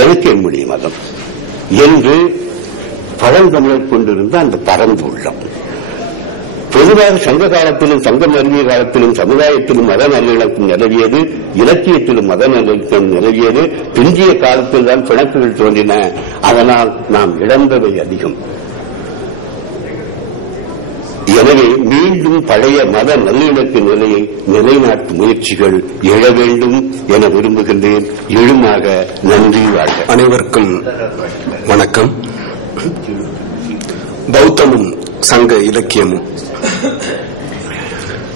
எனக்கு என்னுடைய மதம் என்று பழந்தமிழர் கொண்டிருந்த அந்த பரந்து உள்ளம். பொதுவாக சங்க காலத்திலும் சங்கம் அறிவிய காலத்திலும் சமுதாயத்திலும் மத நல்லிணக்கம் நிலவியது, இலக்கியத்திலும் மத நல்லிணக்கம் நிலவியது. பிந்திய காலத்தில் தான் பிணக்குகள் தோன்றின. அதனால் நாம் இழந்தவை அதிகம். எனவே மீண்டும் பழைய மத நல்லிணக்க நிலையை நிலைநாட்டும் முயற்சிகள் எழ வேண்டும் என விரும்புகின்றேன். எழுமாக நன்றி. வாழ்க. அனைவருக்கும் வணக்கம். பௌத்தமும் சங்க இலக்கியமும்.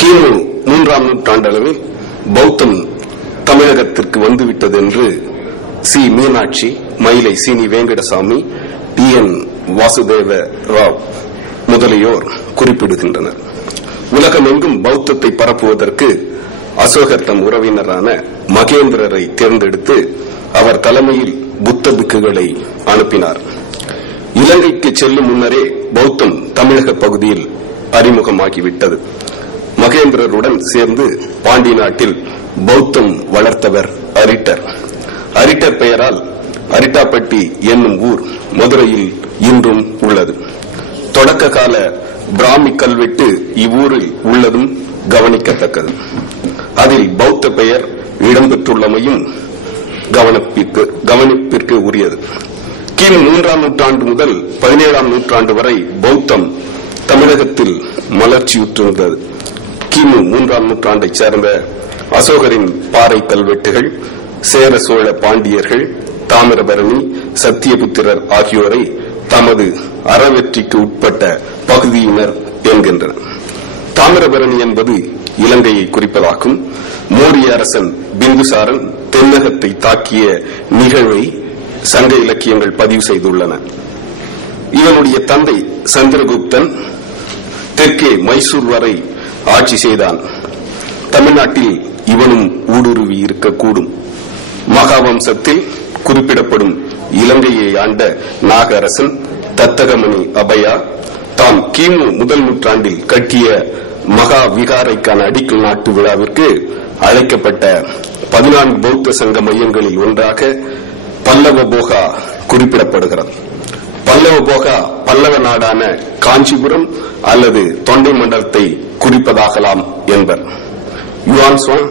கிமு 3ஆம் நூற்றாண்டளவில் பௌத்தம் தமிழகத்திற்கு வந்துவிட்டது என்று சி. மீனாட்சி, மயிலை சீனி வெங்கடசாமி, டி.என். வாசுதேவ ராவ் முதலியோர் குறிப்பிடுகின்றனர். உலகமெங்கும் பௌத்தத்தை பரப்புவதற்கு அசோகர் தம் உறவினரான மகேந்திரரை தேர்ந்தெடுத்து அவர் தலைமையில் புத்த பிக்குகளை அனுப்பினார். இலங்கைக்கு செல்லும் முன்னரே பௌத்தம் தமிழக பகுதியில் அறிமுகமாகிவிட்டது. மகேந்திரருடன் சேர்ந்து பாண்டி நாட்டில் பௌத்தம் வளர்த்தவர் அரிட்டர். அரிட்டர் பெயரால் அரிட்டாப்பட்டி என்னும் ஊர் மதுரையில் இன்றும் உள்ளது. தொடக்க கால பிராமி கல்வெட்டு இவ்வூரில் உள்ளதும் கவனிக்கத்தக்கது. அதில் பௌத்த பெயர் இடம்பெற்றுள்ளமையும் கவனிப்பிற்கு உரியது. கிமு 3ஆம் நூற்றாண்டு முதல் 17ஆம் நூற்றாண்டு வரை பௌத்தம் தமிழகத்தில் மலர்ச்சியுற்றிருந்தது. கிமு 3ஆம் நூற்றாண்டைச் சேர்ந்த அசோகரின் பாறை கல்வெட்டுகள் சேர சோழ பாண்டியர்கள், தாமிரபரணி, சத்தியபுத்திரர் ஆகியோரை தமது அறவெற்றிக்கு உட்பட்ட பகுதியினர் என்கின்றன. தாமிரபரணி என்பது இலங்கையை குறிப்பதாகும். மோரிய அரசன் பிந்துசாரன் தென்னகத்தை தாக்கிய நிகழ்வை சங்க இலக்கியங்கள் பதிவு செய்துள்ளன. இவனுடைய தந்தை சந்திரகுப்தன் தெற்கே மைசூர் வரை ஆட்சி செய்தான். தமிழ்நாட்டில் இவனும் ஊடுருவி இருக்கக்கூடும். மகாவம்சத்தில் குறிப்பிடப்படும் இலங்கையை ஆண்ட நாக அரசன் தத்தகமணி அபயா தாம் கிமு 1 நூற்றாண்டில் கட்டிய மகா விகாரைக்கான அடிக்கல் நாட்டு விழாவிற்கு அழைக்கப்பட்ட 14 பௌத்த சங்க மையங்களில் ஒன்றாக பல்லவ போகா குறிப்பிடப்படுகிறது. பல்லவ போகா பல்லவ நாடான காஞ்சிபுரம் அல்லது தொண்டை மண்டலத்தை குறிப்பதாகலாம் என்பர். யுவான்சுவாங்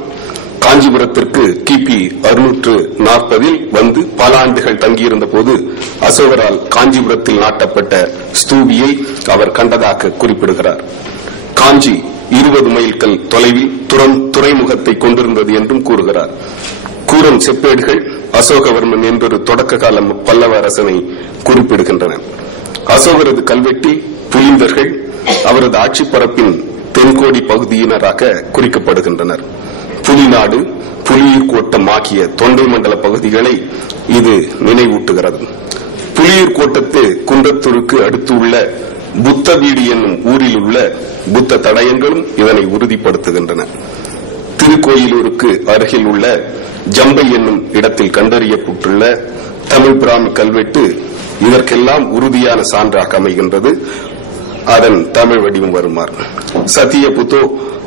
காஞ்சிபுரத்திற்கு கிபி 640 வந்து பல ஆண்டுகள் தங்கியிருந்த போது அசோகரால் காஞ்சிபுரத்தில் நாட்டப்பட்ட ஸ்தூபியை அவர் கண்டதாக குறிப்பிடுகிறார். காஞ்சி 20 மைல்கள் தொலைவில் துறைமுகத்தை கொண்டிருந்தது என்றும் கூறுகிறார். கூறும் செப்பேடுகள் அசோகவர்மன் என்பொரு தொடக்க கால பல்லவ அரசனை குறிப்பிடுகின்றன. அசோகரது கல்வெட்டில் புலிந்தர்கள் அவரது ஆட்சி பரப்பின் தென்கோடி பகுதியினராக குறிக்கப்படுகின்றனர். புலிநாடு, புலியூர் கோட்டம் ஆகிய தொண்டை மண்டல பகுதிகளை இது நினைவூட்டுகிறது. புலியூர் கோட்டத்து குன்றத்தூருக்கு அடுத்து உள்ள புத்த வீடு என்னும் ஊரில் உள்ள புத்த தடயங்களும் இதனை உறுதிப்படுத்துகின்றன. திருக்கோயிலூருக்கு அருகில் உள்ள ஜம்பை என்னும் இடத்தில் கண்டறியப்பட்டுள்ள தமிழ் பிராமி கல்வெட்டு இதற்கெல்லாம் உறுதியான சான்றாக அமைகின்றது. அதன் தமிழ் வடிவம் வருமாறு: சத்தியபுத்தோ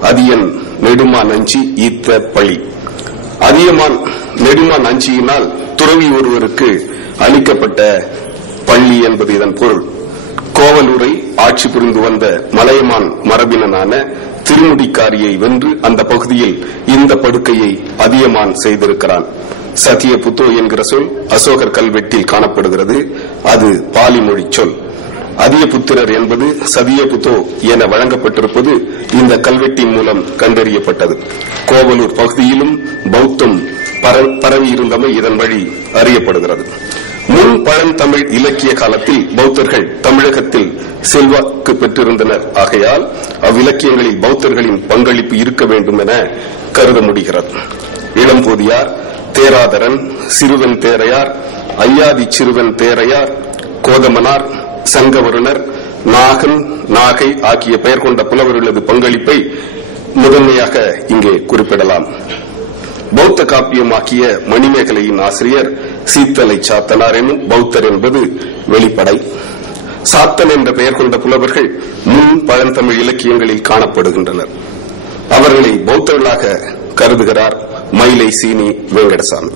அதியன் நெடுமா நஞ்சி ஈத்த பழி. அதியமான் நெடுமா நஞ்சியினால் துறவி ஒருவருக்கு அளிக்கப்பட்ட பள்ளி என்பது இதன் பொருள். கோவலூரை ஆட்சி புரிந்து வந்த மலையமான் மரபினனான திருமுடிக்காரியை வென்று அந்த பகுதியில் இந்த படுக்கையை அதியமான் செய்திருக்கிறான். சத்தியபுத்தோ என்கிற சொல் அசோகர் கல்வெட்டில் காணப்படுகிறது. அது பாலி மொழி சொல். அதியபுத்திரர் என்பது சதியபுத்தோ என வழங்கப்பட்டிருப்பது இந்த கல்வெட்டின் மூலம் கண்டறியப்பட்டது. கோவலூர் பகுதியிலும் பௌத்தம் பரவி இருந்தமை இதன் வழி அறியப்படுகிறது. முன் பழந்தமிழ் இலக்கிய காலத்தில் பௌத்தர்கள் தமிழகத்தில் செல்வாக்கு பெற்றிருந்தனர். ஆகையால் அவ்விலக்கியங்களில் பௌத்தர்களின் பங்களிப்பு இருக்க வேண்டும் என கருத முடிகிறது. இளம்போதியார், தேராதரன், சிறுவன் தேரையார், ஐயாதி சிறுவன் தேரையார், கோதமனார், சங்கவருணர், நாகன், நாகை ஆகிய பெயர் கொண்ட புலவர்களது பங்களிப்பை முதன்மையாக இங்கே குறிப்பிடலாம். பௌத்த காப்பியமாக்கிய மணிமேகலையின் ஆசிரியர் சீத்தலை சாத்தனார் எனும் பௌத்தர் என்பது வெளிப்படை. சாத்தன் என்ற பெயர் கொண்ட புலவர்கள் முன் பழந்தமிழ் இலக்கியங்களில் காணப்படுகின்றனர். அவர்களை பௌத்தர்களாக கருதுகிறார் மயிலை சீனி வெங்கடசாமி.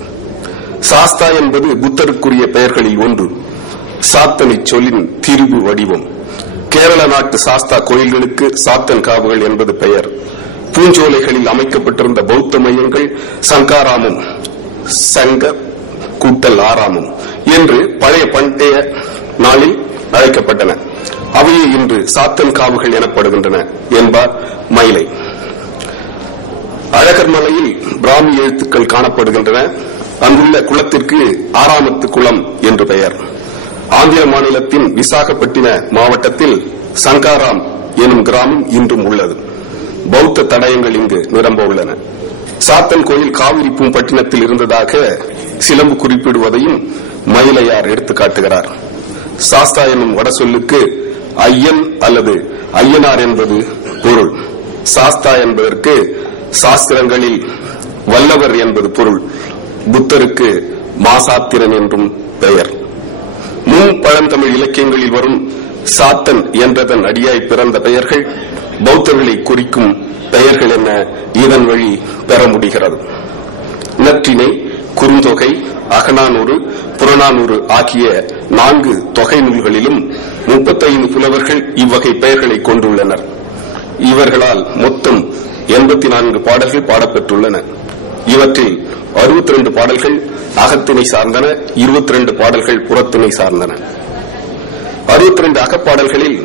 சாஸ்தா என்பது புத்தருக்குரிய பெயர்களில் ஒன்று. சாத்தன் இச்சொல்லின் திரிபு வடிவம். கேரள நாட்டு சாஸ்தா கோயில்களுக்கு சாத்தன் காவுகள் என்பது பெயர். பூஞ்சோலைகளில் அமைக்கப்பட்டிருந்த பௌத்த மையங்கள் சங்காராமம், சங்க கூட்டல் ஆராமம் என்று பண்டைய நாளில் அழைக்கப்பட்டன. அவையே இன்று சாத்தன் காவுகள் எனப்படுகின்றன என்பார் மயிலை. அழகர் மலையில் பிராமி எழுத்துக்கள் காணப்படுகின்றன. அங்குள்ள குளத்திற்கு ஆராமத்து குளம் என்று பெயர். ஆந்திர மாநிலத்தின் விசாகப்பட்டின மாவட்டத்தில் சங்காராம் எனும் கிராமம் இன்றும் உள்ளது. பௌத்த தடயங்கள் இங்கு நிரம்ப உள்ளன. சாத்தன் கோயில் காவிரி பூம்பட்டினத்தில் இருந்ததாக சிலம்பு குறிப்பிடுவதையும் மயிலையார் எடுத்துக்காட்டுகிறார். சாஸ்தா என்னும் வட சொல்லுக்கு ஐயன் அல்லது ஐயனார் என்பது பொருள். சாஸ்தா என்பதற்கு சாஸ்திரங்களில் வல்லவர் என்பது பொருள். புத்தருக்கு மாசாத்திரன் என்றும் பெயர். முன் பழந்தமிழ் இலக்கியங்களில் வரும் சாத்தன் என்றதன் அடியாய் பிறந்த பெயர்கள் பௌத்தர்களை குறிக்கும் பெயர்கள் என இதன் வழி பெற முடிகிறது. நற்றிணை, குறுந்தொகை, அகநானூறு, புறநானூறு ஆகிய 4 தொகை நூல்களிலும் 35 புலவர்கள் இவ்வகை பெயர்களை கொண்டுள்ளனர். இவர்களால் மொத்தம் 84 பாடல்கள் பாடப்பெற்றுள்ளன. இவற்றில் 62 பாடல்கள் அகத்திணை சார்ந்தன, 22 பாடல்கள் புறத்திணை சார்ந்தன. 62 அகப்பாடல்களில்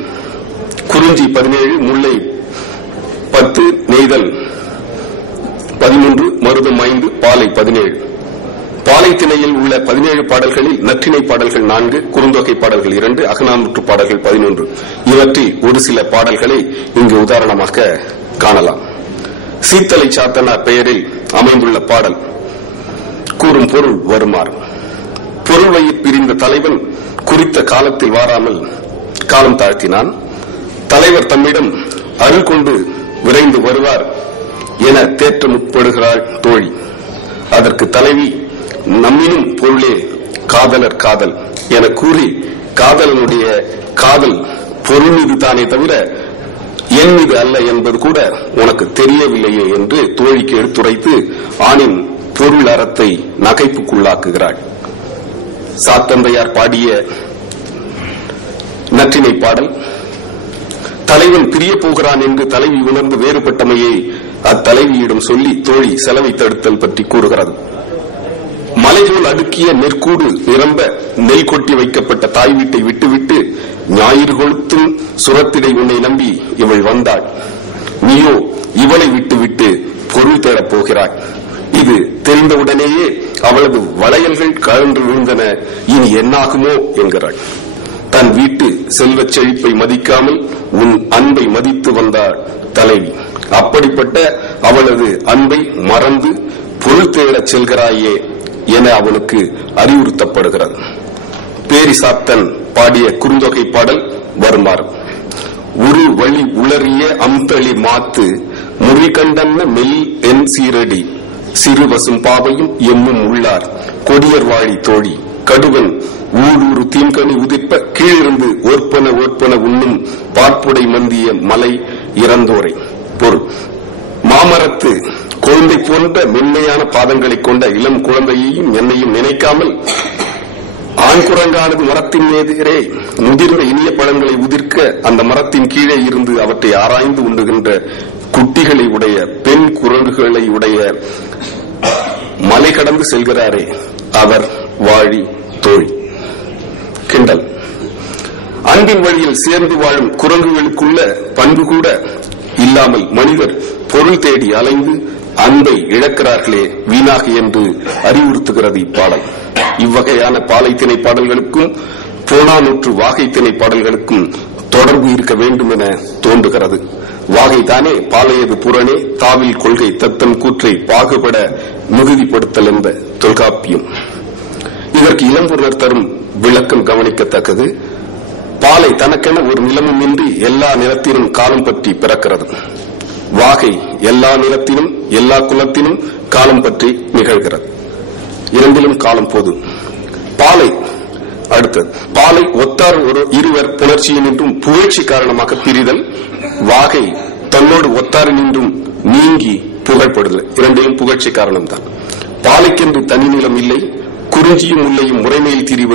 குறிஞ்சி 17, முல்லை 10, நெய்தல் 13, மருதம் 5, பாலை 17. பாலை திணையில் உள்ள 17 பாடல்களில் நற்றிணை பாடல்கள் 4, குறுந்தொகை பாடல்கள் 2, அகநானூற்று பாடல்கள் 11. இவற்றில் ஒரு சில பாடல்களை இங்கு உதாரணமாக காணலாம். சீத்தலை சாத்தனார் பெயரில் அமைந்துள்ள பாடல் கூறும் பொருள் வருமாறு: பொருள் வயிற் பிரிந்த தலைவன் குறித்த காலத்தில் வாராமல் காலம் தாழ்த்தினான். தலைவர் தம்மிடம் அருள் கொண்டு விரைந்து வருவார் என தேற்ற முற்படுகிறாள் தோழி. அதற்கு தலைவி, நம்மினும் பொருளே காதலர் காதல் என கூறி காதலனுடைய காதல் பொருள் மீது தானே தவிர என் மீது அல்ல என்பது கூட உனக்கு தெரியவில்லையே என்று தோழிக்கு எடுத்துரைத்து ஆணின் பொருள் அறத்தை நகைப்புக்குள்ளாக்குகிறாள். சாத்தந்தையார் பாடிய நற்றிணை பாடல் தலைவன் பிரிய போகிறான் என்று தலைவி உணர்ந்து வேறுபட்டமையை அத்தலைவியிடம் சொல்லி தோழி செலவை தடுத்தல் பற்றி கூறுகிறது. மலைபோல் அடுக்கிய நெற்கூடு நிரம்ப நெல் கொட்டி வைக்கப்பட்ட தாய் வீட்டை விட்டுவிட்டு ஞாயிறு கொளுத்தும் சுரத்திடை உன்னை நம்பி இவள் வந்தாள். நீயோ இவளை விட்டுவிட்டு பொருள் தேடப் போகிறாய். இது தெரிந்தவுடனேயே அவளது வளையல்கள் கழன்று விழுந்தன. இனி என்னாகுமோ என்கிறாள். தன் வீட்டு செல்வச் செழிப்பை மதிக்காமல் உன் அன்பை மதித்து வந்தாள் தலைவி. அப்படிப்பட்ட அவளது அன்பை மறந்து பொருள் தேடச் செல்கிறாயே என அவனுக்கு அறிவுறுத்தப்படுகிறது. பேரிசாத்தன் பாடிய குறுந்தொகை பாடல் வருமாறு: ஒரு வழி உளறிய அம்தளி மாத்து முறிகண்டன்ன மெல் என் சீரடி சிறுவசும் பாவையும் எம்மும் உள்ளார் கொடியர் வாழி தோழி கடுவன் ஊழூறு தீம்கனி உதிர்ப்ப கீழிருந்து ஓர்ப்பன ஓர்ப்பன உண்ணும் பார்ப்புடை மந்திய மலை இறந்தோரை. பொருள்: மாமரத்து குழந்தை போன்ற மென்மையான பாதங்களை கொண்ட இளம் குழந்தையையும் என்னையும் நினைக்காமல் ஆண் குரங்கானது மரத்தின் மீதே முதிர்ந்த இனிய பழங்களை உதிர்க்க அந்த மரத்தின் கீழே இருந்து அவற்றை ஆராய்ந்து உண்டுகின்ற குட்டிகளை உடைய பெண் குரங்குகளை உடைய மலை கடந்து செல்கிறாரே அவர் வாழி தோழி. கிண்டல்: அன்பின் வழியில் சேர்ந்து வாழும் குரங்குகளுக்குள்ள பண்பு கூட இல்லாமல் மனிதர் பொருள் தேடி அலைந்து அன்பை இழக்கிறார்களே வீணாக என்று அறிவுறுத்துகிறது இப்பாடல். இவ்வகையான பாலை திணை பாடல்களுக்கும் புறநானூற்று வாகை திணை பாடல்களுக்கும் தொடர்பு இருக்க வேண்டும் என தோன்றுகிறது. வாகைதானே பாலையது புறனே தாவில் கொள்கை தத்தம் கூற்றை பாகுபட மிகுதிப்படுத்தல் என்ற தொல்காப்பியம். இதற்கு இளம்புணர் தரும் விளக்கம் கவனிக்கத்தக்கது. பாலை தனக்கென ஒரு நிலமும் இன்றி எல்லா நிலத்திலும் காலம் பற்றி பிறக்கிறது. வாகை எல்லா நிலத்திலும் எல்லா குலத்திலும் காலம் பற்றி நிகழ்கிறது. இரண்டிலும் காலம் போது. பாலை அடுத்தது பாலை ஒத்தார் இருவர் புணர்ச்சியினின்றும் புகழ்ச்சி காரணமாக பிரிதல். வாகை தன்னோடு ஒத்தாரினின்றும் நீங்கி புகழ்படுதல். இரண்டையும் புகழ்ச்சி காரணம்தான். பாலைக்கென்று தனி நிலம் இல்லை, குறிஞ்சியும் முல்லையும் முறைமையில் திரிவது